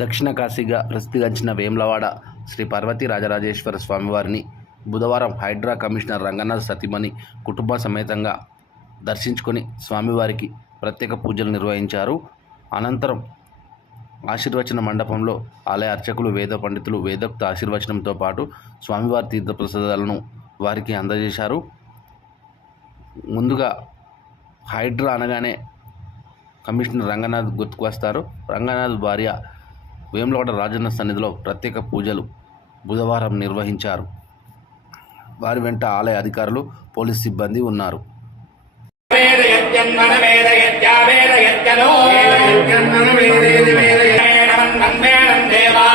దక్షిణ కాశీగా ప్రసిద్ధిగాంచిన వేములవాడ శ్రీ పార్వతీ రాజరాజేశ్వర స్వామివారిని బుధవారం హైడ్రా కమిషనర్ రంగనాథ్ సతీమణి కుటుంబ సమేతంగా దర్శించుకొని స్వామివారికి ప్రత్యేక పూజలు నిర్వహించారు. అనంతరం ఆశీర్వచన మండపంలో ఆలయ అర్చకులు, వేద పండితులు వేదోక్త ఆశీర్వచనంతో పాటు స్వామివారి తీర్థప్రసాదాలను వారికి అందజేశారు. ముందుగా హైడ్రా అనగానే కమిషనర్ రంగనాథ్ గుర్తుకు వస్తారు. రంగనాథ్ భార్య వేములవాడ రాజన్న సన్నిధిలో ప్రత్యేక పూజలు బుధవారం నిర్వహించారు. వారి వెంట ఆలయ అధికారులు, పోలీస్ సిబ్బంది ఉన్నారు. దేవా